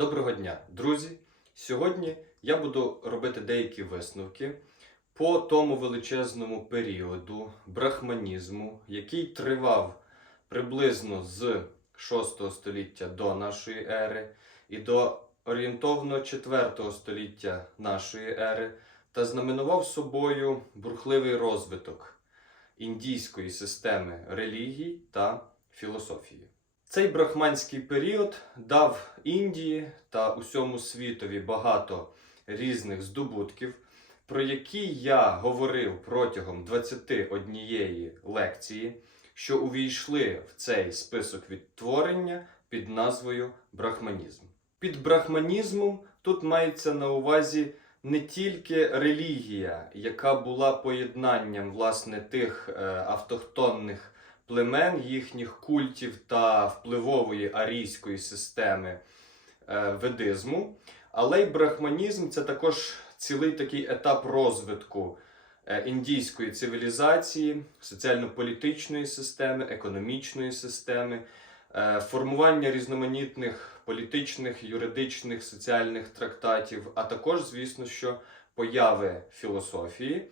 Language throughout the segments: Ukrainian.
Доброго дня, друзі! Сьогодні я буду робити деякі висновки по тому величезному періоду брахманізму, який тривав приблизно з 6 століття до нашої ери і до орієнтовно 4 століття нашої ери та знаменував собою бурхливий розвиток індійської системи релігій та філософії. Цей брахманський період дав Індії та усьому світові багато різних здобутків, про які я говорив протягом 21 лекції, що увійшли в цей список відтворення під назвою брахманізм. Під брахманізмом тут мається на увазі не тільки релігія, яка була поєднанням власне тих е, автохтонних племен, їхніх культів та впливової арійської системи е, ведизму. Але й брахманізм це також цілий такий етап розвитку е, індійської цивілізації, соціально-політичної системи, економічної системи, е, формування різноманітних політичних, юридичних, соціальних трактатів, а також, звісно, що появи філософії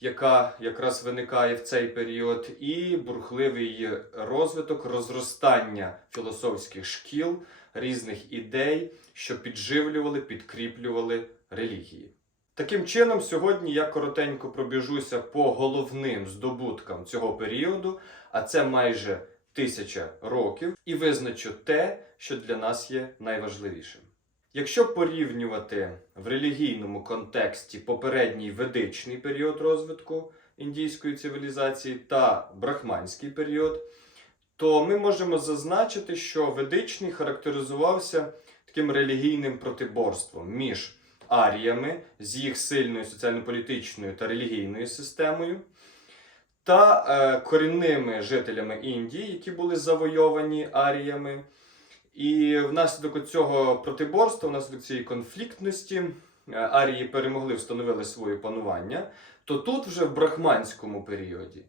яка якраз виникає в цей період, і бурхливий розвиток, розростання філософських шкіл, різних ідей, що підживлювали, підкріплювали релігії. Таким чином, сьогодні я коротенько пробіжуся по головним здобуткам цього періоду, а це майже тисяча років, і визначу те, що для нас є найважливішим. Якщо порівнювати в релігійному контексті попередній ведичний період розвитку індійської цивілізації та брахманський період, то ми можемо зазначити, що ведичний характеризувався таким релігійним протиборством між аріями з їх сильною соціально-політичною та релігійною системою. Та е, корінними жителями Індії, які були завойовані аріями, і внаслідок цього протиборства, внаслідок цієї конфліктності, е, арії перемогли, встановили своє панування. То тут, вже в брахманському періоді,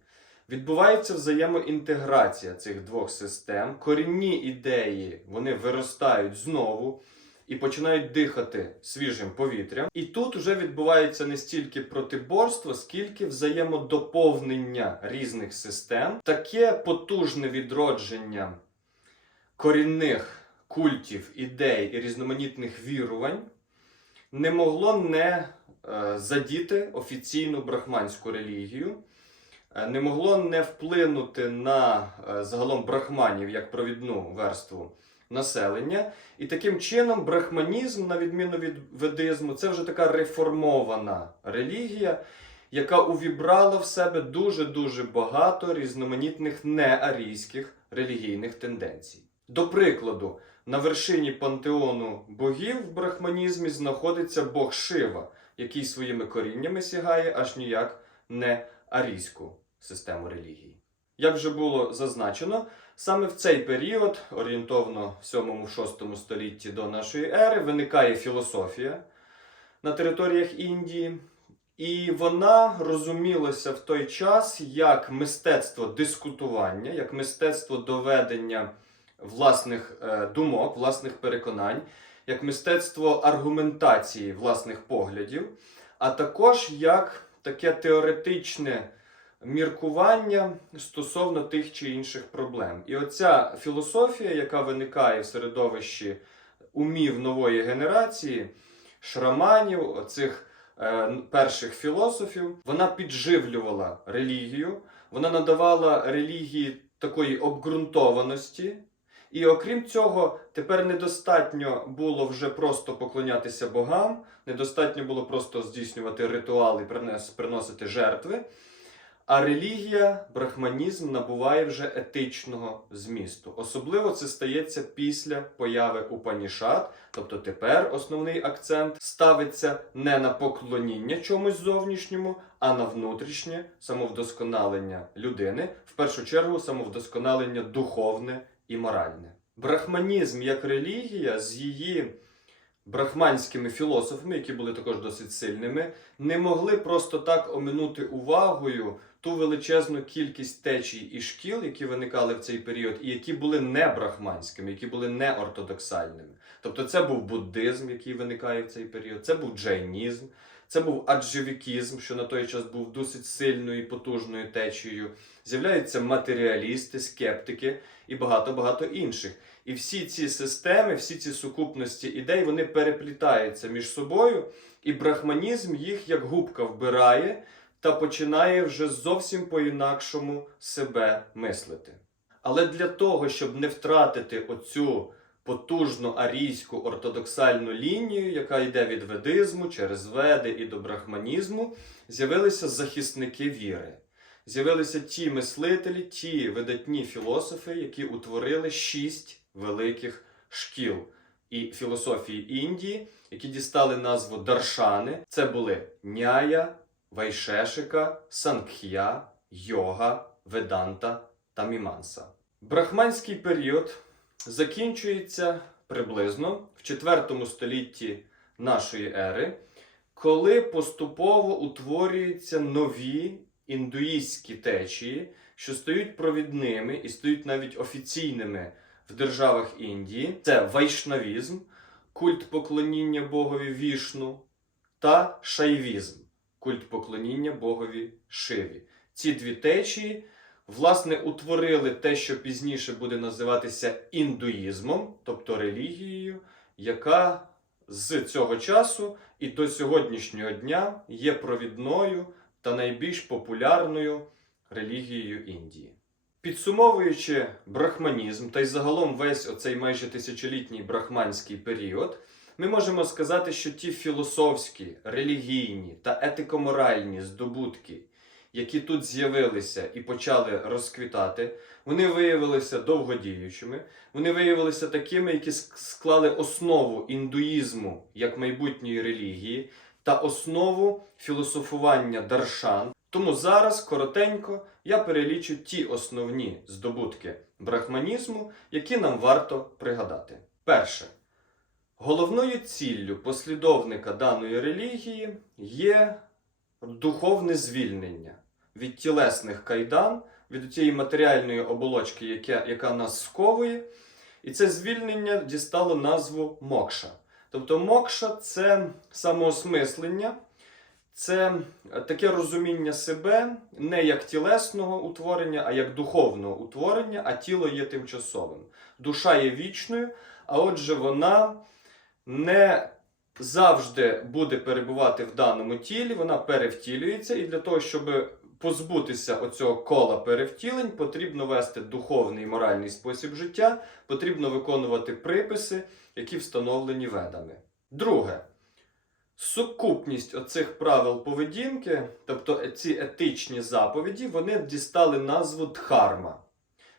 відбувається взаємоінтеграція цих двох систем. Корінні ідеї вони виростають знову і починають дихати свіжим повітрям. І тут вже відбувається не стільки протиборство, скільки взаємодоповнення різних систем, таке потужне відродження корінних культів, ідей і різноманітних вірувань не могло не е, задіти офіційну брахманську релігію, е, не могло не вплинути на е, загалом брахманів як провідну верству населення. І таким чином брахманізм, на відміну від ведизму, це вже така реформована релігія. Яка увібрала в себе дуже-дуже багато різноманітних неарійських релігійних тенденцій. До прикладу, на вершині пантеону богів в брахманізмі знаходиться Бог Шива, який своїми коріннями сягає аж ніяк не арійську систему релігії. Як вже було зазначено, саме в цей період, орієнтовно в 7-6 столітті до нашої ери, виникає філософія на територіях Індії. І вона розумілася в той час як мистецтво дискутування, як мистецтво доведення власних е, думок, власних переконань, як мистецтво аргументації власних поглядів, а також як таке теоретичне міркування стосовно тих чи інших проблем. І оця філософія, яка виникає в середовищі умів нової генерації, шраманів, оцих е, перших філософів, вона підживлювала релігію, вона надавала релігії такої обґрунтованості. І окрім цього, тепер недостатньо було вже просто поклонятися богам, недостатньо було просто здійснювати ритуали приносити жертви. А релігія, брахманізм набуває вже етичного змісту. Особливо це стається після появи Упанішат, тобто тепер основний акцент ставиться не на поклоніння чомусь зовнішньому, а на внутрішнє самовдосконалення людини, в першу чергу самовдосконалення духовне і моральне. Брахманізм як релігія з її брахманськими філософами, які були також досить сильними, не могли просто так оминути увагою ту величезну кількість течій і шкіл, які виникали в цей період, і які були не брахманськими, які були не ортодоксальними. Тобто це був буддизм, який виникає в цей період, це був джайнізм, це був адживікізм, що на той час був досить сильною і потужною течією. З'являються матеріалісти, скептики і багато-багато інших. І всі ці системи, всі ці сукупності ідей, вони переплітаються між собою, і брахманізм їх як губка вбирає та починає вже зовсім по-інакшому себе мислити. Але для того, щоб не втратити оцю потужну арійську ортодоксальну лінію, яка йде від ведизму через веди і до брахманізму, з'явилися захисники віри. З'явилися ті мислителі, ті видатні філософи, які утворили шість великих шкіл і філософії Індії, які дістали назву Даршани. Це були Няя, Вайшешика, Сангх'я, Йога, Веданта та Міманса. Брахманський період закінчується приблизно в 4 столітті нашої ери, коли поступово утворюються нові індуїстські течії, що стають провідними і стають навіть офіційними в державах Індії. Це вайшнавізм, культ поклоніння богові вішну та шайвізм, культ поклоніння богові Шиві. Ці дві течії власне утворили те, що пізніше буде називатися індуїзмом, тобто релігією, яка з цього часу і до сьогоднішнього дня є провідною та найбільш популярною релігією Індії. Підсумовуючи брахманізм та й загалом весь оцей майже тисячолітній брахманський період, ми можемо сказати, що ті філософські, релігійні та етико-моральні здобутки, які тут з'явилися і почали розквітати, вони виявилися довгодіючими, вони виявилися такими, які склали основу індуїзму як майбутньої релігії та основу філософування даршан. Тому зараз коротенько я перелічу ті основні здобутки брахманізму, які нам варто пригадати. Перше. Головною ціллю послідовника даної релігії є духовне звільнення від тілесних кайдан, від цієї матеріальної оболочки, яка, яка нас сковує. І це звільнення дістало назву мокша. Тобто мокша це самоосмислення, це таке розуміння себе не як тілесного утворення, а як духовного утворення, а тіло є тимчасовим. Душа є вічною, а отже, вона не завжди буде перебувати в даному тілі, вона перевтілюється, і для того, щоб позбутися оцього кола перевтілень, потрібно вести духовний і моральний спосіб життя, потрібно виконувати приписи, які встановлені ведами. Друге. Сукупність оцих правил поведінки, тобто ці етичні заповіді, вони дістали назву дхарма.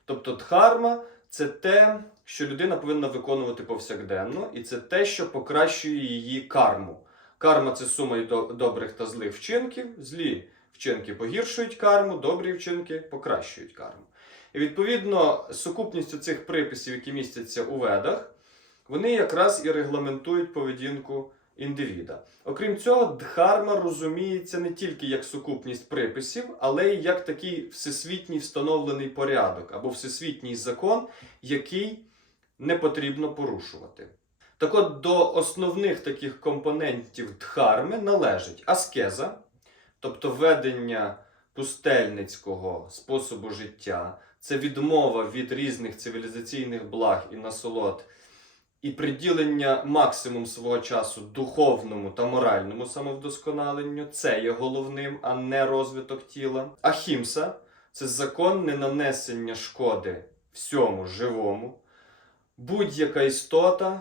Тобто дхарма це те, що людина повинна виконувати повсякденно, і це те, що покращує її карму. Карма це сума добрих та злих вчинків. Злі вчинки погіршують карму, добрі вчинки покращують карму. І відповідно сукупність цих приписів, які містяться у ведах, вони якраз і регламентують поведінку індивіда. Окрім цього, дхарма розуміється не тільки як сукупність приписів, але й як такий всесвітній встановлений порядок або всесвітній закон, який не потрібно порушувати. Так от до основних таких компонентів дхарми належить аскеза, тобто ведення пустельницького способу життя, це відмова від різних цивілізаційних благ і насолод, і приділення максимум свого часу духовному та моральному самовдосконаленню це є головним, а не розвиток тіла. Ахімса це закон ненанесення шкоди всьому живому. Будь-яка істота,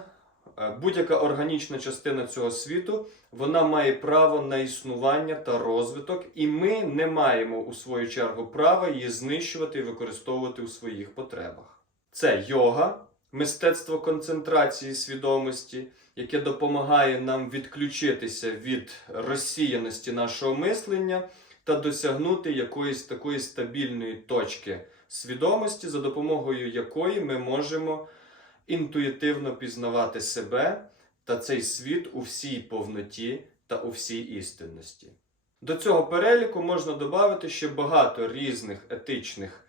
будь-яка органічна частина цього світу, вона має право на існування та розвиток, і ми не маємо у свою чергу права її знищувати і використовувати у своїх потребах. Це йога, мистецтво концентрації свідомості, яке допомагає нам відключитися від розсіяності нашого мислення та досягнути якоїсь такої стабільної точки свідомості, за допомогою якої ми можемо інтуїтивно пізнавати себе та цей світ у всій повноті та у всій істинності. До цього переліку можна додати ще багато різних етичних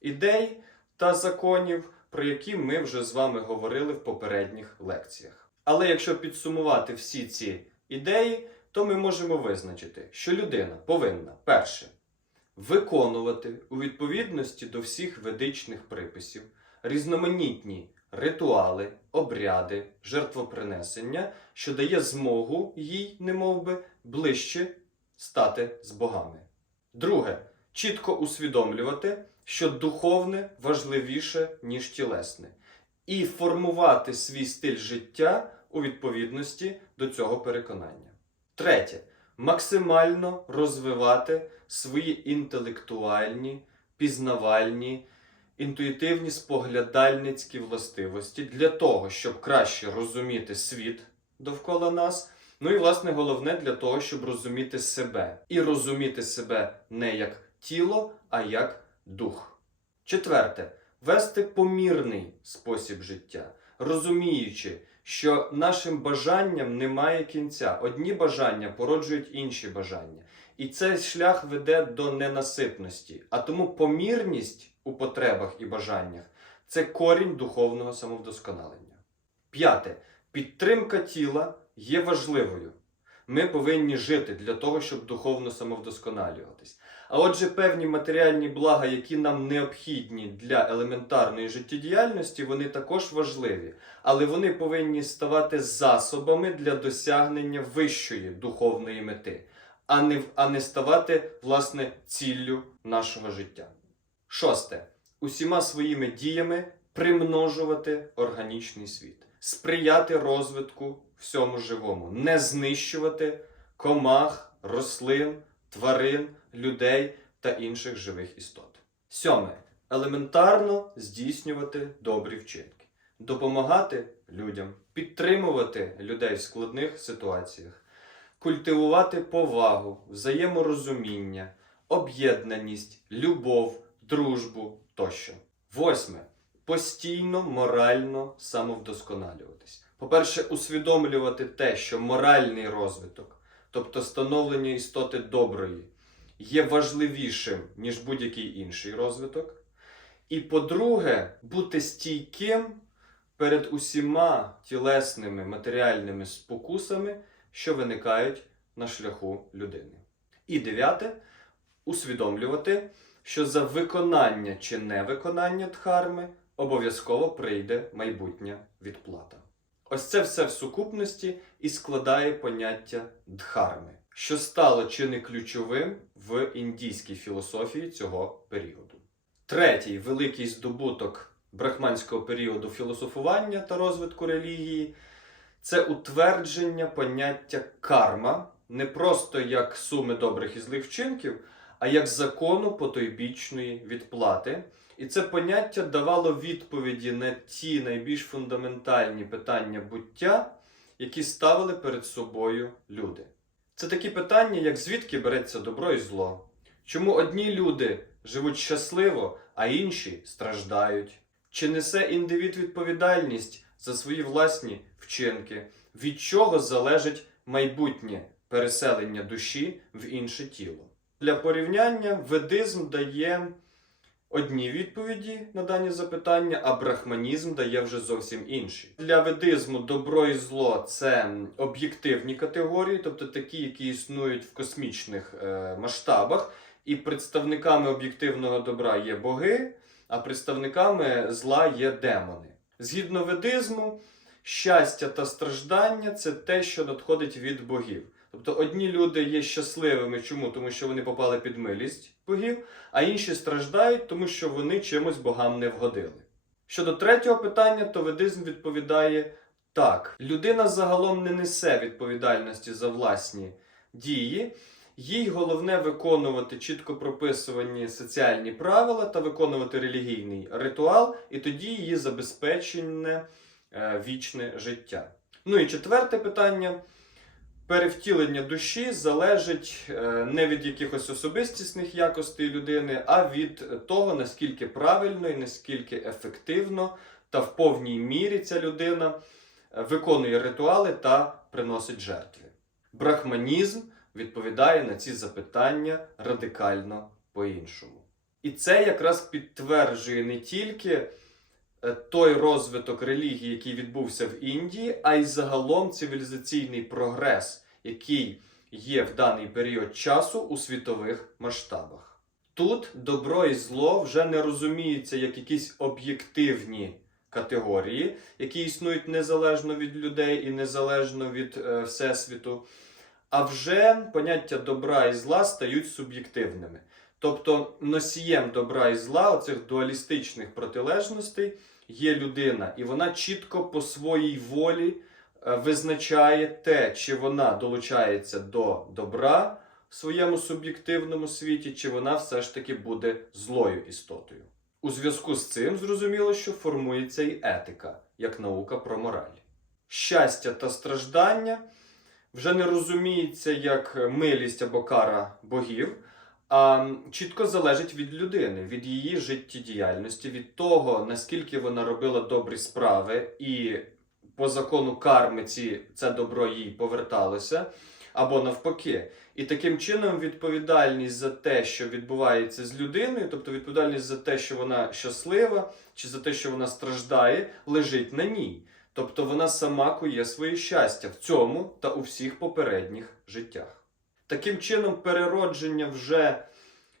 ідей та законів, про які ми вже з вами говорили в попередніх лекціях. Але якщо підсумувати всі ці ідеї, то ми можемо визначити, що людина повинна перше виконувати у відповідності до всіх ведичних приписів різноманітні ритуали, обряди, жертвопринесення, що дає змогу їй, немовби, ближче стати з богами. Друге, чітко усвідомлювати, що духовне важливіше, ніж тілесне, і формувати свій стиль життя у відповідності до цього переконання. Третє, максимально розвивати свої інтелектуальні, пізнавальні, інтуїтивні споглядальницькі властивості для того, щоб краще розуміти світ довкола нас. Ну і власне головне для того, щоб розуміти себе. І розуміти себе не як тіло, а як дух. Четверте, вести помірний спосіб життя, розуміючи, що нашим бажанням немає кінця. Одні бажання породжують інші бажання. І цей шлях веде до ненаситності. А тому помірність у потребах і бажаннях це корінь духовного самовдосконалення. П'яте. Підтримка тіла є важливою. Ми повинні жити для того, щоб духовно самовдосконалюватись. А отже, певні матеріальні блага, які нам необхідні для елементарної життєдіяльності, вони також важливі, але вони повинні ставати засобами для досягнення вищої духовної мети, а не, а не ставати, власне, ціллю нашого життя. Шосте. Усіма своїми діями примножувати органічний світ, сприяти розвитку всьому живому, не знищувати комах, рослин, тварин, людей та інших живих істот. Сьоме. Елементарно здійснювати добрі вчинки, допомагати людям, підтримувати людей в складних ситуаціях, культивувати повагу, взаєморозуміння, об'єднаність, любов, дружбу тощо. Восьме. Постійно морально самовдосконалюватись. По-перше, усвідомлювати те, що моральний розвиток, тобто становлення істоти доброї, є важливішим, ніж будь-який інший розвиток. І по-друге, бути стійким перед усіма тілесними матеріальними спокусами, що виникають на шляху людини. І дев'яте усвідомлювати, що за виконання чи невиконання дхарми обов'язково прийде майбутня відплата. Ось це все в сукупності і складає поняття дхарми, що стало чи не ключовим в індійській філософії цього періоду. Третій великий здобуток брахманського періоду філософування та розвитку релігії це утвердження поняття карма не просто як суми добрих і злих вчинків, а як закону потойбічної відплати. І це поняття давало відповіді на ті найбільш фундаментальні питання буття, які ставили перед собою люди. Це такі питання, як звідки береться добро і зло, чому одні люди живуть щасливо, а інші страждають, чи несе індивід відповідальність за свої власні вчинки, від чого залежить майбутнє переселення душі в інше тіло. Для порівняння ведизм дає одні відповіді на дані запитання, а брахманізм дає вже зовсім інші. Для ведизму добро і зло це об'єктивні категорії, тобто такі, які існують в космічних е, масштабах, і представниками об'єктивного добра є боги, а представниками зла є демони. Згідно ведизму, щастя та страждання це те, що надходить від богів. Тобто одні люди є щасливими, чому? Тому що вони попали під милість богів, а інші страждають, тому що вони чимось богам не вгодили. Щодо третього питання, то ведизм відповідає так: людина загалом не несе відповідальності за власні дії, їй головне виконувати чітко прописувані соціальні правила та виконувати релігійний ритуал, і тоді її забезпечене е, вічне життя. Ну і четверте питання. Перевтілення душі залежить е, не від якихось особистісних якостей людини, а від того, наскільки правильно і наскільки ефективно та в повній мірі ця людина е, виконує ритуали та приносить жертви. Брахманізм відповідає на ці запитання радикально по-іншому. І це якраз підтверджує не тільки той розвиток релігії, який відбувся в Індії, а й загалом цивілізаційний прогрес, який є в даний період часу у світових масштабах. Тут добро і зло вже не розуміються як якісь об'єктивні категорії, які існують незалежно від людей і незалежно від е, всесвіту. А вже поняття добра і зла стають суб'єктивними. Тобто носієм добра і зла, оцих дуалістичних протилежностей, є людина, і вона чітко по своїй волі е, визначає те, чи вона долучається до добра в своєму суб'єктивному світі, чи вона все ж таки буде злою істотою. У зв'язку з цим зрозуміло, що формується і етика, як наука про мораль. Щастя та страждання вже не розуміється як милість або кара богів, а чітко залежить від людини, від її життєдіяльності, від того, наскільки вона робила добрі справи, і по закону карми ці, це добро їй поверталося, або навпаки. І таким чином відповідальність за те, що відбувається з людиною, тобто відповідальність за те, що вона щаслива, чи за те, що вона страждає, лежить на ній. Тобто вона сама кує своє щастя в цьому та у всіх попередніх життях. Таким чином, переродження вже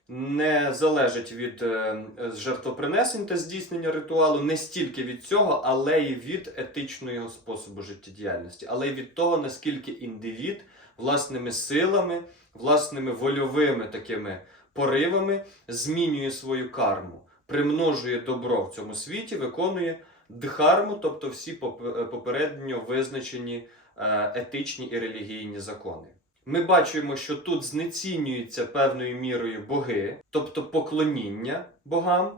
не залежить від е, жертвопринесень та здійснення ритуалу не стільки від цього, але й від етичного способу життєдіяльності, але й від того, наскільки індивід власними силами, власними вольовими такими поривами змінює свою карму, примножує добро в цьому світі, виконує дхарму, тобто всі попередньо визначені е, етичні і релігійні закони. Ми бачимо, що тут знецінюються певною мірою боги, тобто поклоніння богам,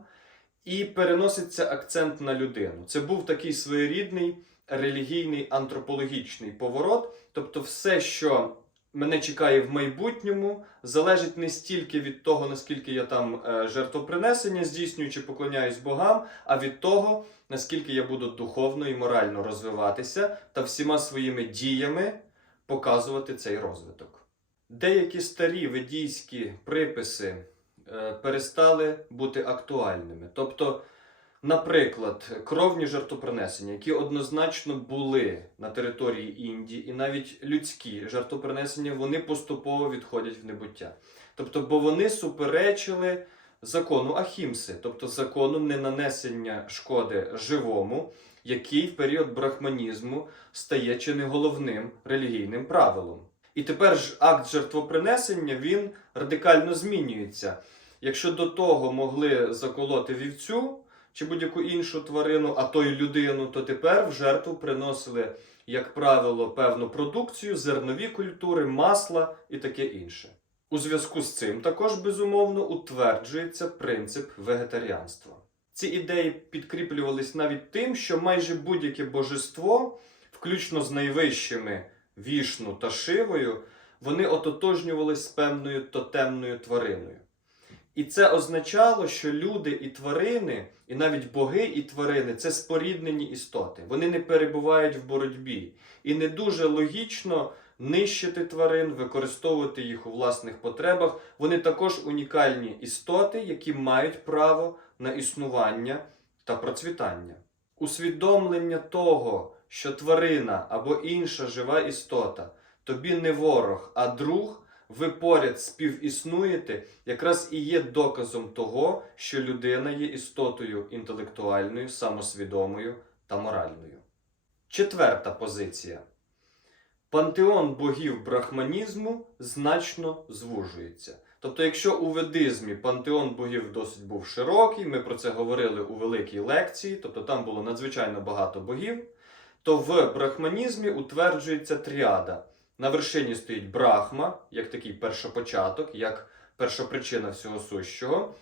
і переноситься акцент на людину. Це був такий своєрідний релігійний антропологічний поворот, тобто все, що мене чекає в майбутньому, залежить не стільки від того, наскільки я там е, жертвопринесення здійснюю чи поклоняюсь богам, а від того, наскільки я буду духовно і морально розвиватися та всіма своїми діями показувати цей розвиток. Деякі старі ведійські приписи е, перестали бути актуальними. Тобто, наприклад, кровні жертвопринесення, які однозначно були на території Індії, і навіть людські жертвопринесення, вони поступово відходять в небуття. Тобто, бо вони суперечили закону Ахімси, тобто закону ненанесення шкоди живому, який в період брахманізму стає чи не головним релігійним правилом. І тепер ж акт жертвопринесення він радикально змінюється. Якщо до того могли заколоти вівцю чи будь-яку іншу тварину, а то й людину, то тепер в жертву приносили, як правило, певну продукцію, зернові культури, масла і таке інше. У зв'язку з цим також безумовно утверджується принцип вегетаріанства. Ці ідеї підкріплювались навіть тим, що майже будь-яке божество, включно з найвищими вішну та шивою, вони ототожнювались з певною тотемною твариною. І це означало, що люди і тварини, і навіть боги і тварини це споріднені істоти. Вони не перебувають в боротьбі. І не дуже логічно нищити тварин, використовувати їх у власних потребах. Вони також унікальні істоти, які мають право на існування та процвітання. Усвідомлення того, що тварина або інша жива істота тобі не ворог, а друг, ви поряд співіснуєте, якраз і є доказом того, що людина є істотою інтелектуальною, самосвідомою та моральною. Четверта позиція. Пантеон богів брахманізму значно звужується. Тобто, якщо у ведизмі пантеон богів досить був широкий, ми про це говорили у великій лекції, тобто там було надзвичайно багато богів, то в брахманізмі утверджується тріада. На вершині стоїть Брахма, як такий першопочаток, як першопричина всього сущого.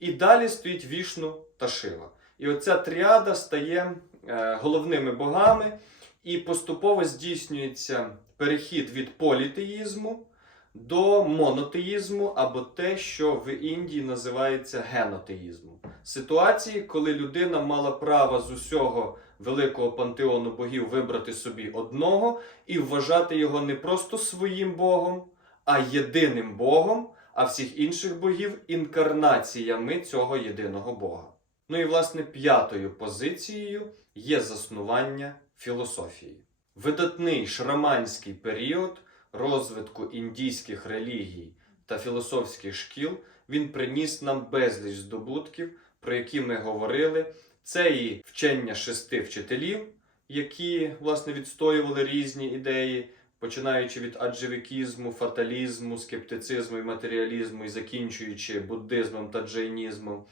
І далі стоїть Вішну та Шива. І оця тріада стає е, головними богами, і поступово здійснюється перехід від політеїзму до монотеїзму, або те, що в Індії називається генотеїзмом. Ситуації, коли людина мала право з усього великого пантеону богів вибрати собі одного і вважати його не просто своїм Богом, а єдиним Богом, а всіх інших богів інкарнаціями цього єдиного Бога. Ну і власне п'ятою позицією є заснування філософії. Видатний шраманський період розвитку індійських релігій та філософських шкіл він приніс нам безліч здобутків, про які ми говорили. Це і вчення шести вчителів, які власне відстоювали різні ідеї, починаючи від аджевікізму, фаталізму, скептицизму і матеріалізму, і закінчуючи буддизмом та джайнізмом.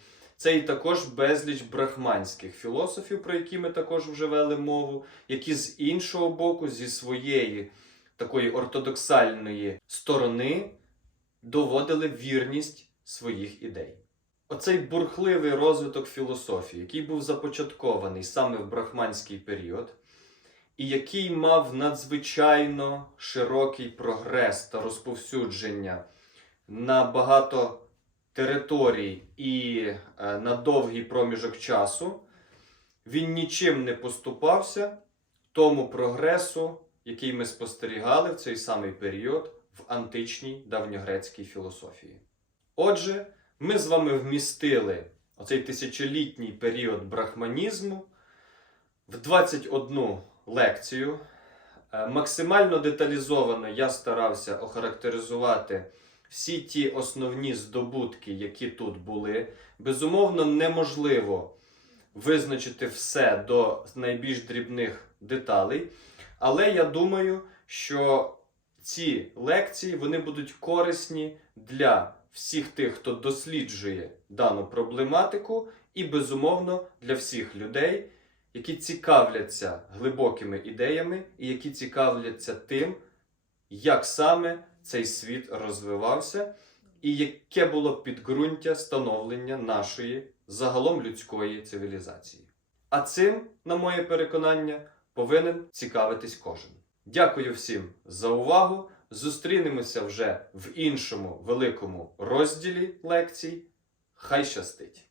Це і також безліч брахманських філософів, про які ми також вже вели мову, які з іншого боку, зі своєї такої ортодоксальної сторони доводили вірність своїх ідей. Оцей бурхливий розвиток філософії, який був започаткований саме в брахманський період, і який мав надзвичайно широкий прогрес та розповсюдження на багато територій і е, на довгий проміжок часу, він нічим не поступався тому прогресу, який ми спостерігали в цей самий період в античній давньогрецькій філософії. Отже, ми з вами вмістили оцей тисячолітній період брахманізму в 21 лекцію. Е, Максимально деталізовано я старався охарактеризувати всі ті основні здобутки, які тут були. Безумовно, неможливо визначити все до найбільш дрібних деталей. Але я думаю, що ці лекції вони будуть корисні для всіх тих, хто досліджує дану проблематику, і безумовно для всіх людей, які цікавляться глибокими ідеями і які цікавляться тим, як саме цей світ розвивався, і яке було підґрунтя становлення нашої загалом людської цивілізації. А цим, на моє переконання, повинен цікавитись кожен. Дякую всім за увагу. Зустрінемося вже в іншому великому розділі лекцій. Хай щастить!